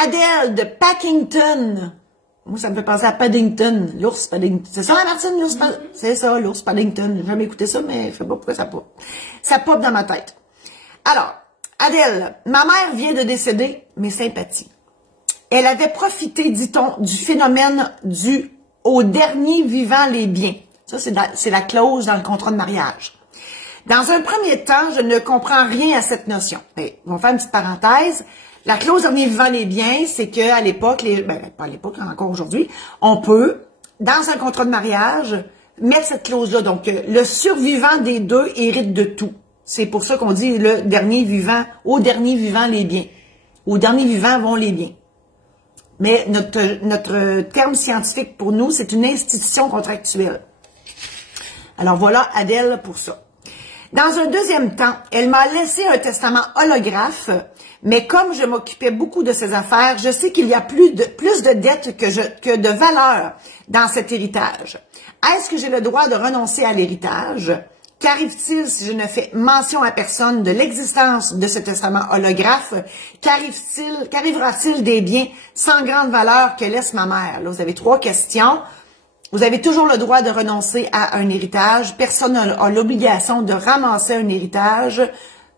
Adèle de Packington. Moi, ça me fait penser à Paddington, l'ours Paddington. C'est ça, Martine, l'ours Paddington? C'est ça, l'ours Paddington. J'ai jamais écouté ça, mais je sais pas pourquoi ça pop. Ça pop dans ma tête. Alors, Adèle, ma mère vient de décéder, mes sympathies. Elle avait profité, dit-on, du phénomène du « au dernier vivant les biens ». Ça, c'est la clause dans le contrat de mariage. Dans un premier temps, je ne comprends rien à cette notion. Mais, on va faire une petite parenthèse. La clause dernier vivant les biens, c'est qu'à l'époque, pas à l'époque, encore aujourd'hui, on peut, dans un contrat de mariage, mettre cette clause-là. Donc, le survivant des deux hérite de tout. C'est pour ça qu'on dit le dernier vivant, au dernier vivant les biens. Au dernier vivant vont les biens. Mais notre terme scientifique pour nous, c'est une institution contractuelle. Alors voilà Adèle pour ça. Dans un deuxième temps, elle m'a laissé un testament holographe, mais comme je m'occupais beaucoup de ses affaires, je sais qu'il y a plus de dettes que de valeur dans cet héritage. Est-ce que j'ai le droit de renoncer à l'héritage? Qu'arrive-t-il si je ne fais mention à personne de l'existence de ce testament holographe? Qu'arrivera-t-il des biens sans grande valeur que laisse ma mère? Là, vous avez 3 questions. Vous avez toujours le droit de renoncer à un héritage. Personne n'a l'obligation de ramasser un héritage.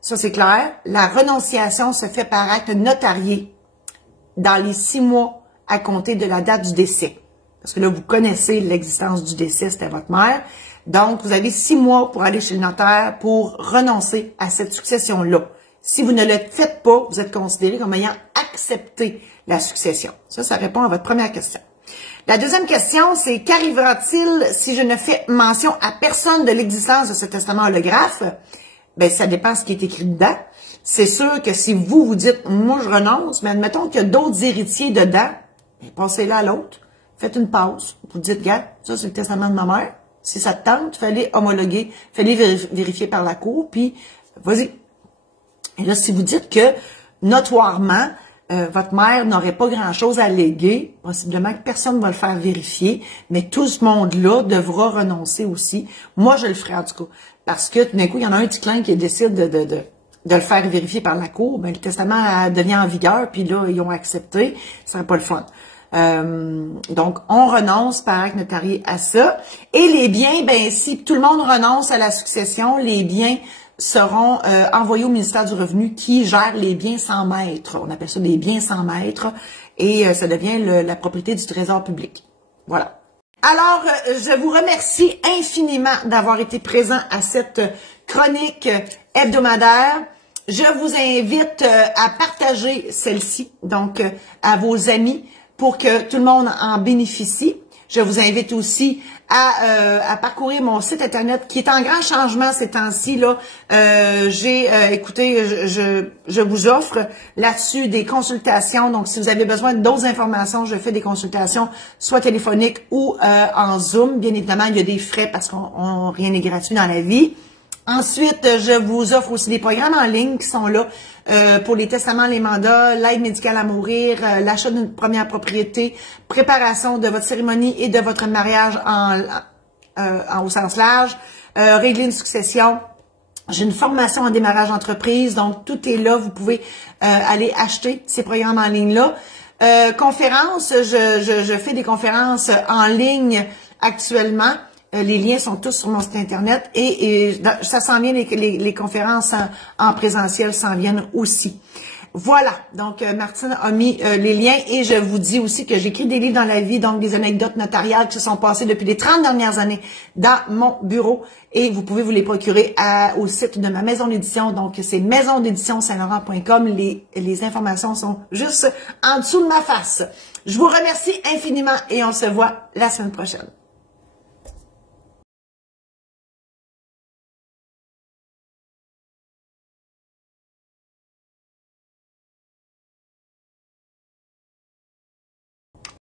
Ça, c'est clair. La renonciation se fait par acte notarié dans les 6 mois à compter de la date du décès. Parce que là, vous connaissez l'existence du décès, c'était votre mère. Donc, vous avez 6 mois pour aller chez le notaire pour renoncer à cette succession-là. Si vous ne le faites pas, vous êtes considéré comme ayant accepté la succession. Ça répond à votre première question. La deuxième question, c'est qu'arrivera-t-il si je ne fais mention à personne de l'existence de ce testament holographe? Ben, ça dépend de ce qui est écrit dedans. C'est sûr que si vous dites, moi, je renonce, mais admettons qu'il y a d'autres héritiers dedans, ben, passez-la à l'autre. Faites une pause. Vous dites, regarde, ça, c'est le testament de ma mère. Si ça te tente, fallait homologuer, fallait vérifier par la cour, puis vas-y. Et là, si vous dites que, notoirement, votre mère n'aurait pas grand-chose à léguer, possiblement que personne ne va le faire vérifier, mais tout ce monde-là devra renoncer aussi. Moi, je le ferai en tout cas. Parce que tout d'un coup, il y en a un petit clin qui décide de le faire vérifier par la cour, ben, le testament devient en vigueur, puis là, ils ont accepté. Ce serait pas le fun. Donc, on renonce par acte notarié à ça. Et les biens, ben, si tout le monde renonce à la succession, les biens seront envoyés au ministère du Revenu qui gère les biens sans maître. On appelle ça des biens sans maître et ça devient la propriété du Trésor public. Voilà. Alors, je vous remercie infiniment d'avoir été présent à cette chronique hebdomadaire. Je vous invite à partager celle-ci, donc à vos amis, pour que tout le monde en bénéficie. Je vous invite aussi à parcourir mon site internet qui est en grand changement ces temps-ci. Là, écoutez, je vous offre là-dessus des consultations. Donc, si vous avez besoin d'autres informations, je fais des consultations soit téléphoniques ou en Zoom. Bien évidemment, il y a des frais parce qu'on rien n'est gratuit dans la vie. Ensuite, je vous offre aussi des programmes en ligne qui sont là pour les testaments, les mandats, l'aide médicale à mourir, l'achat d'une première propriété, préparation de votre cérémonie et de votre mariage au sens large, régler une succession. J'ai une formation en démarrage d'entreprise, donc tout est là. Vous pouvez aller acheter ces programmes en ligne-là. Conférences, je fais des conférences en ligne actuellement. Les liens sont tous sur mon site internet et ça s'en vient, les conférences en présentiel s'en viennent aussi. Voilà, donc Martine a mis les liens et je vous dis aussi que j'écris des livres dans la vie, donc des anecdotes notariales qui se sont passées depuis les 30 dernières années dans mon bureau et vous pouvez vous les procurer au site de ma maison d'édition, donc c'est maisondéditionsaint-laurent.com. Les informations sont juste en dessous de ma face. Je vous remercie infiniment et on se voit la semaine prochaine.